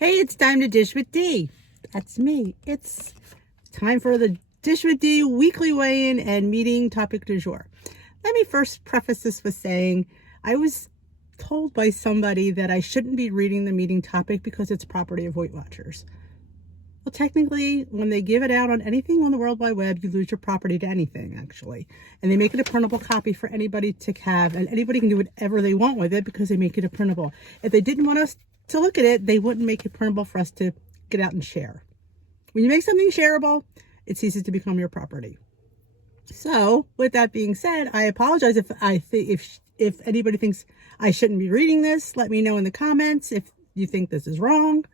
Hey, it's time to dish with D. That's me. It's time for the Dish with D weekly weigh-in and meeting topic du jour. Let me first preface this with saying I was told by somebody that I shouldn't be reading the meeting topic because it's property of Weight Watchers. Well, technically, when they give it out on anything on the World Wide Web, you lose your property to anything, actually. And they make it a printable copy for anybody to have, and anybody can do whatever they want with it because they make it a printable. If they didn't want us to look at it, they wouldn't make it printable for us to get out and share. When you make something shareable, it ceases to become your property. So, with that being said, I apologize if anybody thinks I shouldn't be reading this. Let me know in the comments if you think this is wrong.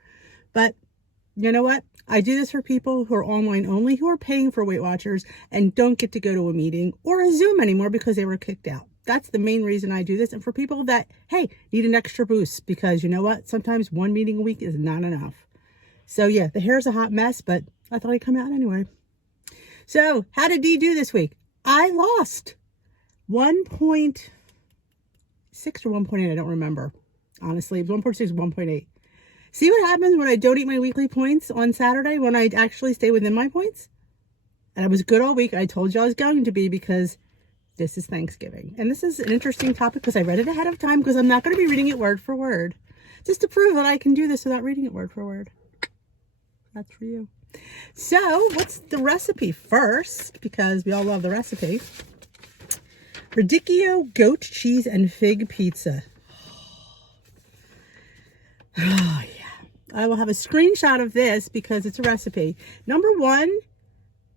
But you know what? I do this for people who are online only, who are paying for Weight Watchers and don't get to go to a meeting or a Zoom anymore because they were kicked out. That's the main reason I do this. And for people that, hey, need an extra boost, because you know what? Sometimes one meeting a week is not enough. So yeah, the hair's a hot mess, but I thought I'd come out anyway. So how did Dee do this week? I lost 1.6 or 1.8. I don't remember. Honestly, it was 1.6, 1.8. See what happens when I don't eat my weekly points on Saturday, when I actually stay within my points? And I was good all week. I told you I was going to be, because this is Thanksgiving. And this is an interesting topic because I read it ahead of time, because I'm not going to be reading it word for word. Just to prove that I can do this without reading it word for word. That's for you. So, what's the recipe first? Because we all love the recipe. Radicchio goat cheese and fig pizza. Oh, yeah. I will have a screenshot of this because it's a recipe. Number one,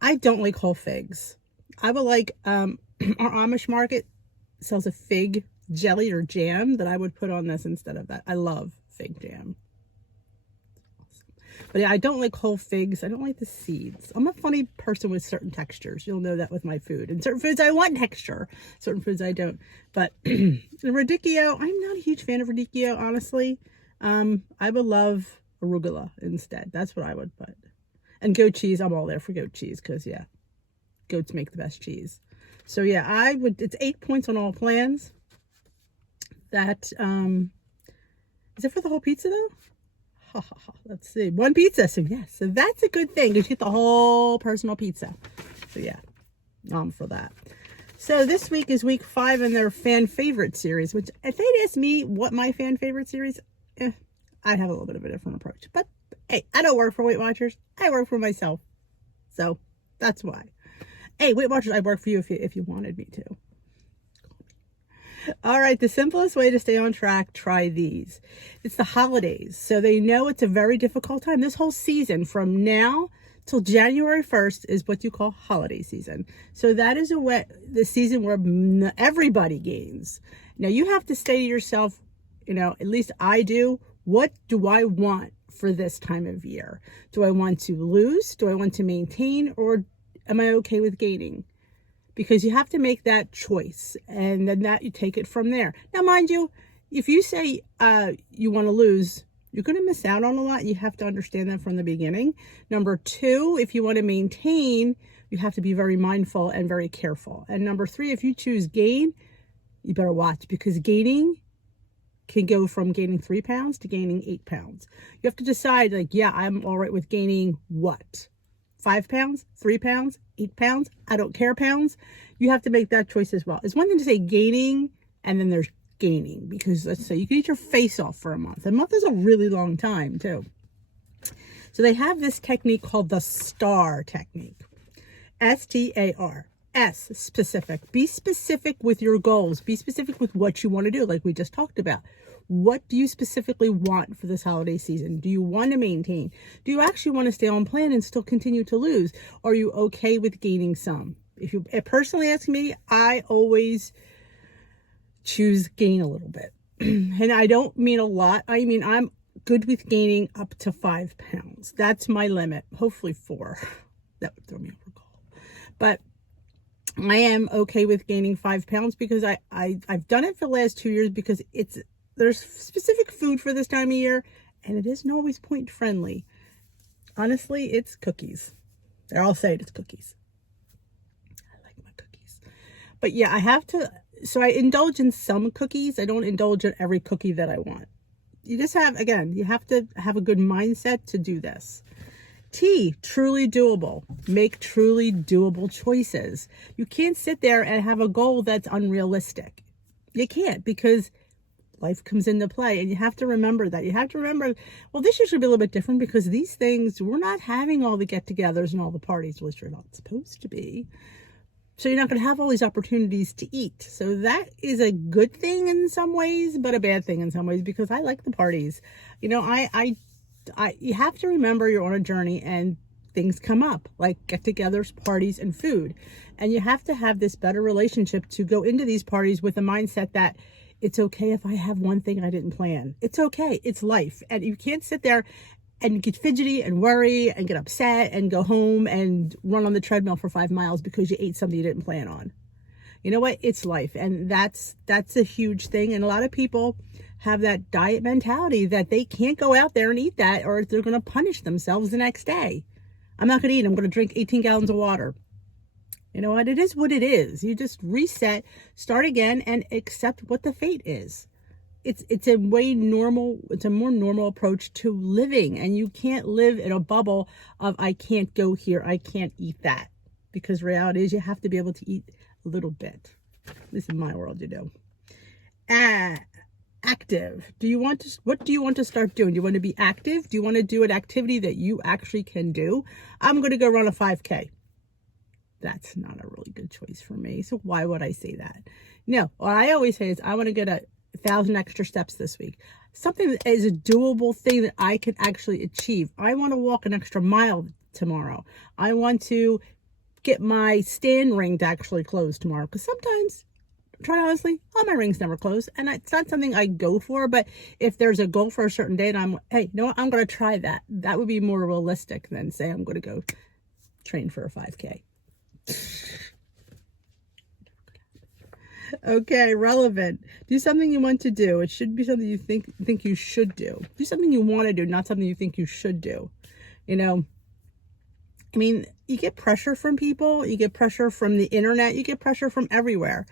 I don't like whole figs. I would like, our Amish market sells a fig jelly or jam that I would put on this instead of that. I love fig jam. But yeah, I don't like whole figs. I don't like the seeds. I'm a funny person with certain textures. You'll know that with my food. And certain foods I want texture. Certain foods I don't. But the radicchio, I'm not a huge fan of radicchio, honestly. I would love arugula instead. That's what I would put. And goat cheese, I'm all there for goat cheese because, yeah, goats make the best cheese. So, yeah, it's 8 points on all plans. That, is it for the whole pizza, though? Let's see. One pizza. So, yes. So, that's a good thing. You get the whole personal pizza. So, yeah. For that. So, this week is week 5 in their fan favorite series, which if they'd asked me what my fan favorite series, I'd have a little bit of a different approach. But, hey, I don't work for Weight Watchers. I work for myself. So, that's why. Hey, Weight Watchers, I'd work for you if you wanted me to. All right, the simplest way to stay on track, try these. It's the holidays. So they know it's a very difficult time. This whole season from now till January 1st is what you call holiday season. So that is the season where everybody gains. Now you have to say to yourself, at least I do, what do I want for this time of year? Do I want to lose? Do I want to maintain? Or am I okay with gaining? Because you have to make that choice, and then you take it from there. Now, mind you, if you say you want to lose, you're going to miss out on a lot. You have to understand that from the beginning. Number 2, if you want to maintain, you have to be very mindful and very careful. And number 3, if you choose gain, you better watch, because gaining can go from gaining 3 pounds to gaining 8 pounds. You have to decide, I'm all right with gaining what? 5 pounds, 3 pounds, 8 pounds, I don't care pounds. You have to make that choice as well. It's one thing to say gaining, and then there's gaining, because let's say you can eat your face off for a month. A month is a really long time too. So they have this technique called the STAR technique. STAR. S, specific. Be specific with your goals. Be specific with what you want to do, like we just talked about. What do you specifically want for this holiday season? Do you want to maintain? Do you actually want to stay on plan and still continue to lose? Are you okay with gaining some? If you personally ask me, I always choose gain a little bit. And I don't mean a lot. I mean, I'm good with gaining up to 5 pounds. That's my limit. Hopefully 4. That would throw me over goal. But I am okay with gaining 5 pounds because I've done it for the last 2 years, because there's specific food for this time of year, and it isn't always point friendly. Honestly, it's cookies. I'll say it's cookies. I like my cookies. But yeah, so I indulge in some cookies. I don't indulge in every cookie that I want. you just have, again, you have to have a good mindset to do this. T, truly doable. Make truly doable choices. You can't sit there and have a goal that's unrealistic. You can't, because life comes into play, and you have to remember that. You have to remember, well, this year should be a little bit different because these things, we're not having all the get-togethers and all the parties, at least you're not supposed to be. So you're not going to have all these opportunities to eat. So that is a good thing in some ways, but a bad thing in some ways, because I like the parties. You know, you have to remember you're on a journey and things come up, like get-togethers, parties, and food. And you have to have this better relationship to go into these parties with a mindset that it's okay if I have one thing I didn't plan. It's okay. It's life. And you can't sit there and get fidgety and worry and get upset and go home and run on the treadmill for 5 miles because you ate something you didn't plan on. You know what? It's life. And that's a huge thing. And a lot of people have that diet mentality that they can't go out there and eat that, or they're going to punish themselves the next day. I'm not going to eat. I'm going to drink 18 gallons of water. You know what? It is what it is. You just reset, start again, and accept what the fate is. It's a more normal approach to living, and you can't live in a bubble of I can't go here, I can't eat that, because reality is you have to be able to eat a little bit. At least in my world, you do. Active. What do you want to start doing? Do you want to be active? Do you want to do an activity that you actually can do? I'm going to go run a 5K. That's not a really good choice for me. So why would I say that? No, what I always say is I want to get 1,000 extra steps this week. Something that is a doable thing that I can actually achieve. I want to walk an extra mile tomorrow. I want to get my stand ring to actually close tomorrow. Because sometimes, try honestly, all my rings never close. And it's not something I go for. But if there's a goal for a certain day and hey, you know what? I'm going to try that. That would be more realistic than say I'm going to go train for a 5K. Okay, relevant. Do something you want to do. It should be something you think you should do. Do something you want to do, not something you think you should do. You know, I mean, you get pressure from people, you get pressure from the internet, you get pressure from everywhere.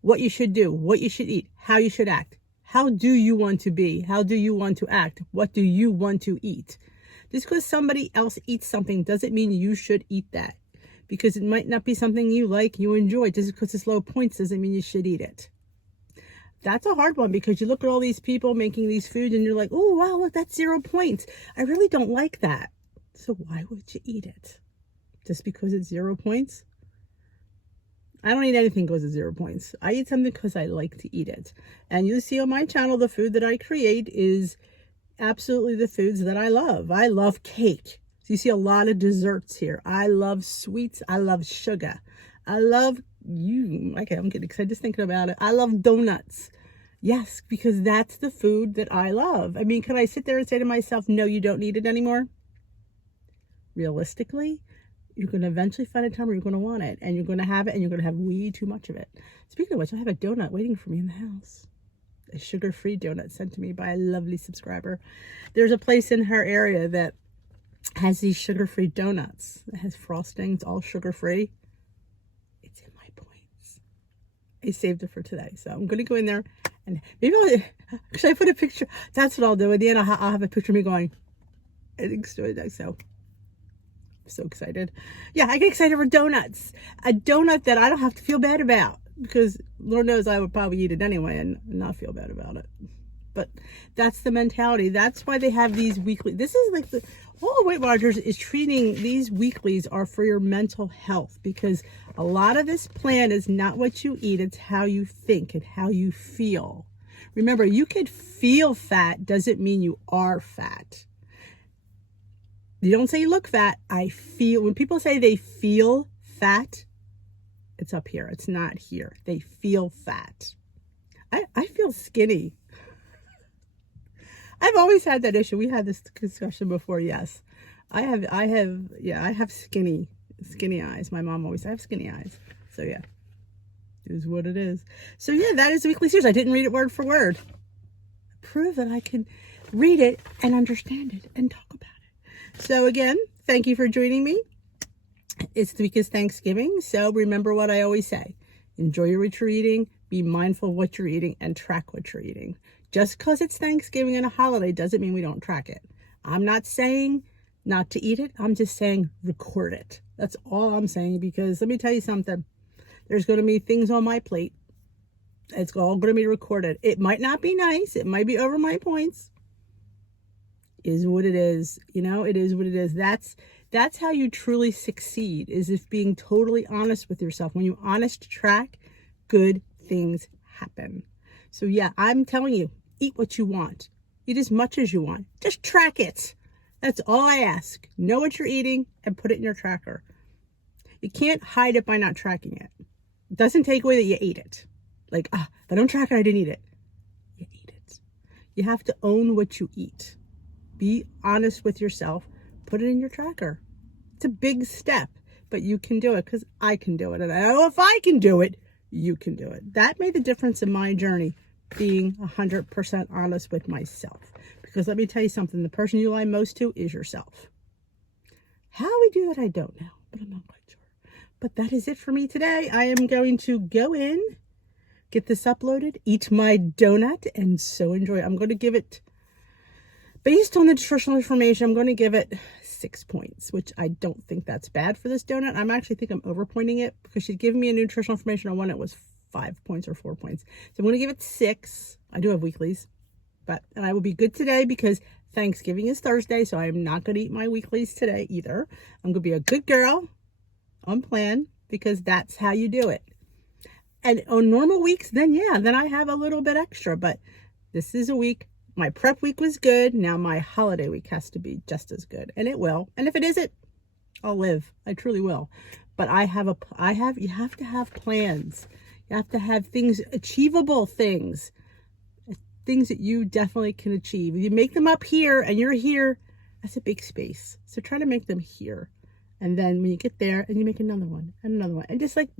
What you should do, what you should eat, how you should act. How do you want to be? How do you want to act? What do you want to eat? Just because somebody else eats something doesn't mean you should eat that. Because it might not be something you like, you enjoy. Just because it's low points doesn't mean you should eat it. That's a hard one, because you look at all these people making these foods and you're like, oh, wow, look, that's 0 points. I really don't like that. So why would you eat it? Just because it's 0 points? I don't eat anything because it's 0 points. I eat something because I like to eat it. And you see on my channel, the food that I create is absolutely the foods that I love. I love cake. So you see a lot of desserts here. I love sweets. I love sugar. I love okay, I'm getting excited just thinking about it. I love donuts. Yes, because that's the food that I love. I mean, can I sit there and say to myself, no, you don't need it anymore? Realistically, you're going to eventually find a time where you're going to want it, and you're going to have it, and you're going to have way too much of it. Speaking of which, I have a donut waiting for me in the house. A sugar-free donut sent to me by a lovely subscriber. There's a place in her area that has these sugar-free donuts. It has frosting. It's all sugar-free. It's in my points. I saved it for today. So I'm going to go in there and maybe should I put a picture? That's what I'll do. At the end, I'll have a picture of me going, I think so. I'm so excited. Yeah, I get excited for donuts. A donut that I don't have to feel bad about, because Lord knows I would probably eat it anyway and not feel bad about it. But that's the mentality. That's why they have these weekly. This is like all the Weight Watchers is treating these weeklies are for your mental health, because a lot of this plan is not what you eat. It's how you think and how you feel. Remember, you could feel fat doesn't mean you are fat. You don't say you look fat. I feel. When people say they feel fat, it's up here. It's not here. They feel fat. I feel skinny. I've always had that issue. We had this discussion before. Yes, I have skinny eyes. My mom always said I have skinny eyes. So yeah, it is what it is. So yeah, that is the weekly series. I didn't read it word for word. Prove that I can read it and understand it and talk about it. So again, thank you for joining me. It's the week is Thanksgiving. So remember what I always say. Enjoy what you're eating. Be mindful of what you're eating and track what you're eating. Just because it's Thanksgiving and a holiday doesn't mean we don't track it. I'm not saying not to eat it. I'm just saying record it. That's all I'm saying, because let me tell you something. There's going to be things on my plate. It's all going to be recorded. It might not be nice. It might be over my points. Is what it is. You know, it is what it is. That's how you truly succeed, is if being totally honest with yourself. When you honest track, good things happen. So yeah, I'm telling you, eat what you want. Eat as much as you want. Just track it. That's all I ask. Know what you're eating and put it in your tracker. You can't hide it by not tracking it. It doesn't take away that you ate it. Like, if I don't track it, I didn't eat it. You ate it. You have to own what you eat. Be honest with yourself. Put it in your tracker. It's a big step, but you can do it, because I can do it. And I know if I can do it, you can do it. That made the difference in my journey, being 100% honest with myself. Because let me tell you something, the person you lie most to is yourself. How we do that, I don't know, but I'm not quite sure. But that is it for me today. I am going to go in, get this uploaded, eat my donut, and so enjoy it. I'm going to give it, based on the nutritional information, I'm going to give it 6 points, which I don't think that's bad for this donut. I'm actually think I'm overpointing it, because she'd given me a nutritional information on one that was 5 points or 4 points. So I'm going to give it 6. I do have weeklies, and I will be good today because Thanksgiving is Thursday, so I am not going to eat my weeklies today either. I'm going to be a good girl on plan, because that's how you do it. And on normal weeks, then I have a little bit extra, but this is a week. My prep week was good. Now my holiday week has to be just as good, and it will. And if it isn't, I'll live. I truly will. But you have to have plans. You have to have things, achievable things that you definitely can achieve. If you make them up here and you're here, that's a big space. So try to make them here. And then when you get there, and you make another one and another one. And just like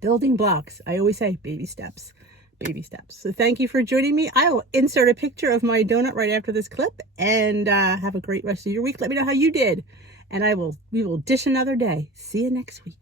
building blocks, I always say baby steps. Baby steps. So thank you for joining me. I will insert a picture of my donut right after this clip, and have a great rest of your week. Let me know how you did, and we will dish another day. See you next week.